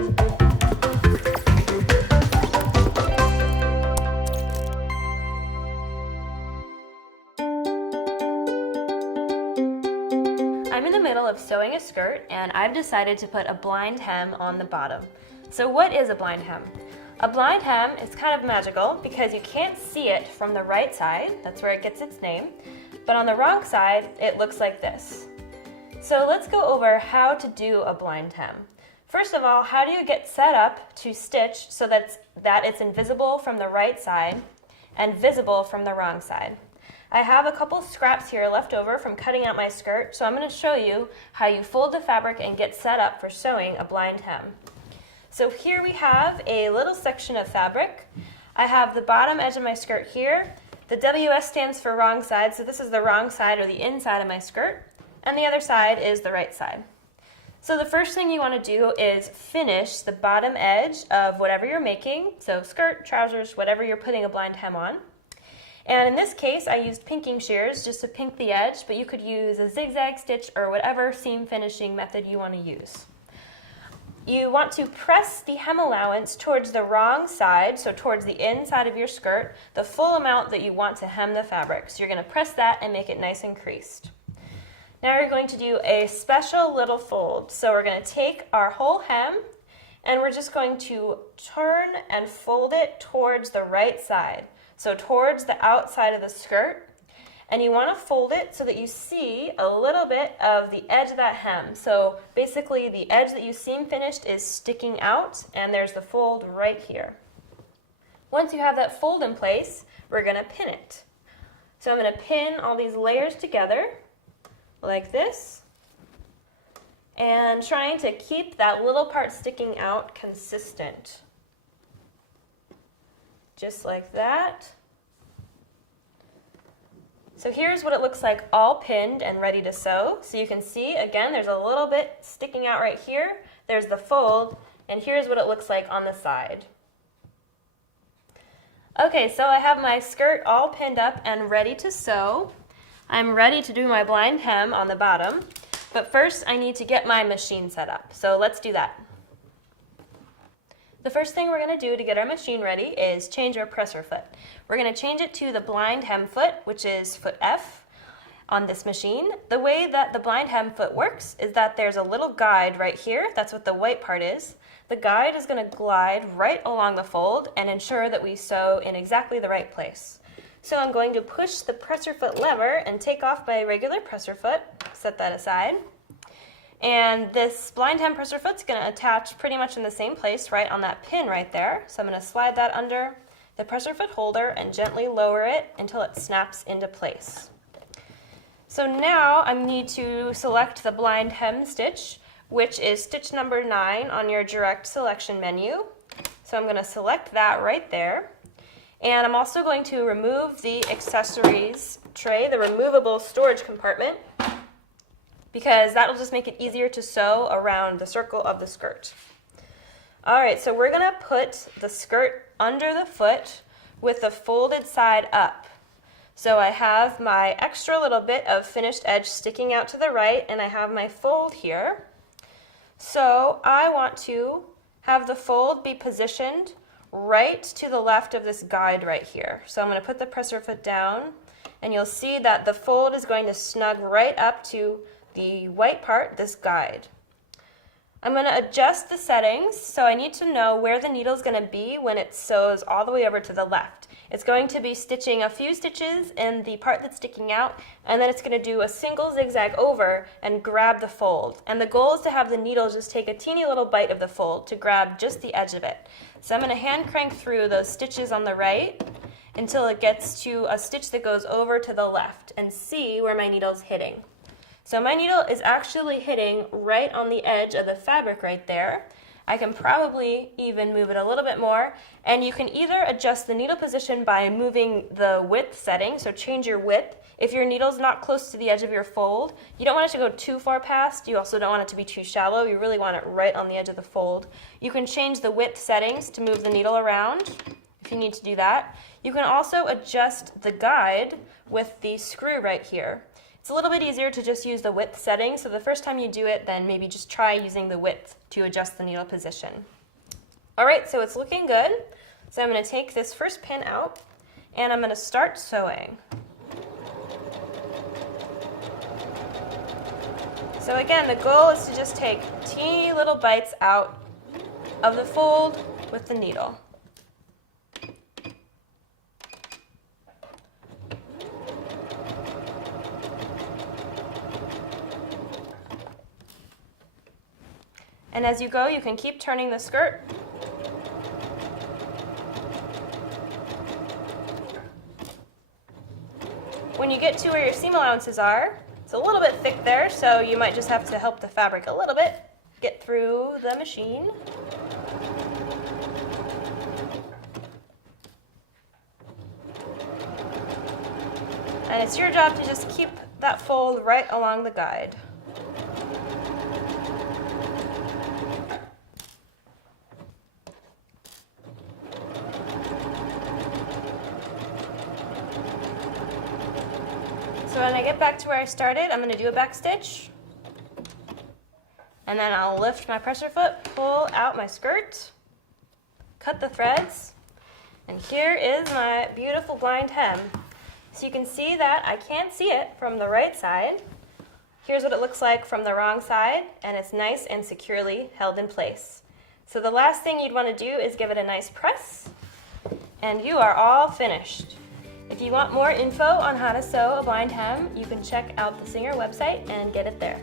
I'm in the middle of sewing a skirt and I've decided to put a blind hem on the bottom. So what is a blind hem? A blind hem is kind of magical because you can't see it from the right side, that's where it gets its name, but on the wrong side it looks like this. So let's go over how to do a blind hem. First of all, how do you get set up to stitch so that it's invisible from the right side and visible from the wrong side? I have a couple scraps here left over from cutting out my skirt, so I'm going to show you how you fold the fabric and get set up for sewing a blind hem. So here we have a little section of fabric. I have the bottom edge of my skirt here. The WS stands for wrong side, so this is the wrong side or the inside of my skirt, and the other side is the right side. So the first thing you want to do is finish the bottom edge of whatever you're making, so skirt, trousers, whatever you're putting a blind hem on. And in this case, I used pinking shears just to pink the edge, but you could use a zigzag stitch or whatever seam finishing method you want to use. You want to press the hem allowance towards the wrong side, so towards the inside of your skirt, the full amount that you want to hem the fabric. So you're going to press that and make it nice and creased. Now we're going to do a special little fold. So we're going to take our whole hem and we're just going to turn and fold it towards the right side. So towards the outside of the skirt, and you want to fold it so that you see a little bit of the edge of that hem. So basically the edge that you seam finished is sticking out, and there's the fold right here. Once you have that fold in place, we're going to pin it. So I'm going to pin all these layers together like this, and trying to keep that little part sticking out consistent. Just like that. So here's what it looks like all pinned and ready to sew. So you can see, again, there's a little bit sticking out right here. There's the fold, and here's what it looks like on the side. Okay, so I have my skirt all pinned up and ready to sew. I'm ready to do my blind hem on the bottom, but first I need to get my machine set up. So let's do that. The first thing we're going to do to get our machine ready is change our presser foot. We're going to change it to the blind hem foot, which is foot F on this machine. The way that the blind hem foot works is that there's a little guide right here. That's what the white part is. The guide is going to glide right along the fold and ensure that we sew in exactly the right place. So I'm going to push the presser foot lever and take off my regular presser foot, set that aside. And this blind hem presser foot's going to attach pretty much in the same place, right on that pin right there. So I'm going to slide that under the presser foot holder and gently lower it until it snaps into place. So now I need to select the blind hem stitch, which is stitch number 9 on your direct selection menu. So I'm going to select that right there. And I'm also going to remove the accessories tray, the removable storage compartment, because that'll just make it easier to sew around the circle of the skirt. Alright, so we're going to put the skirt under the foot with the folded side up. So I have my extra little bit of finished edge sticking out to the right, and I have my fold here. So I want to have the fold be positioned right to the left of this guide right here. So I'm going to put the presser foot down, and you'll see that the fold is going to snug right up to the white part, this guide. I'm going to adjust the settings, so I need to know where the needle is going to be when it sews all the way over to the left. It's going to be stitching a few stitches in the part that's sticking out, and then it's going to do a single zigzag over and grab the fold. And the goal is to have the needle just take a teeny little bite of the fold to grab just the edge of it. So I'm going to hand crank through those stitches on the right until it gets to a stitch that goes over to the left, and see where my needle's hitting. So my needle is actually hitting right on the edge of the fabric right there. I can probably even move it a little bit more, and you can either adjust the needle position by moving the width setting, so change your width. If your needle's not close to the edge of your fold, you don't want it to go too far past, you also don't want it to be too shallow, you really want it right on the edge of the fold. You can change the width settings to move the needle around if you need to do that. You can also adjust the guide with the screw right here. It's a little bit easier to just use the width setting, so the first time you do it, then maybe just try using the width to adjust the needle position. All right, so it's looking good. So I'm going to take this first pin out, and I'm going to start sewing. So again, the goal is to just take teeny little bites out of the fold with the needle. And as you go, you can keep turning the skirt. When you get to where your seam allowances are, it's a little bit thick there, so you might just have to help the fabric a little bit get through the machine. And it's your job to just keep that fold right along the guide. So when I get back to where I started, I'm going to do a back stitch. And then I'll lift my presser foot, pull out my skirt, cut the threads, and here is my beautiful blind hem. So you can see that I can't see it from the right side. Here's what it looks like from the wrong side, and it's nice and securely held in place. So the last thing you'd want to do is give it a nice press, and you are all finished. If you want more info on how to sew a blind hem, you can check out the Singer website and get it there.